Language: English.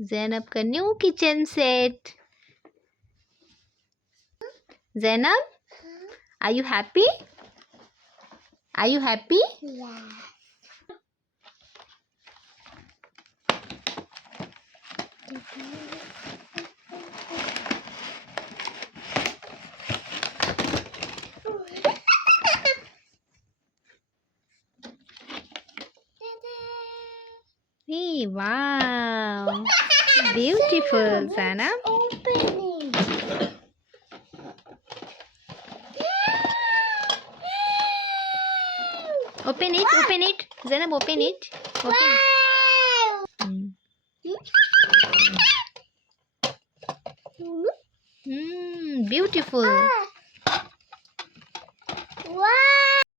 Zainab का new kitchen set. Zainab, are you happy? Are you happy? Yeah. Hey, wow. Beautiful, Zainab. Opening. Open it, open it. Zainab, open it. Open it. Beautiful.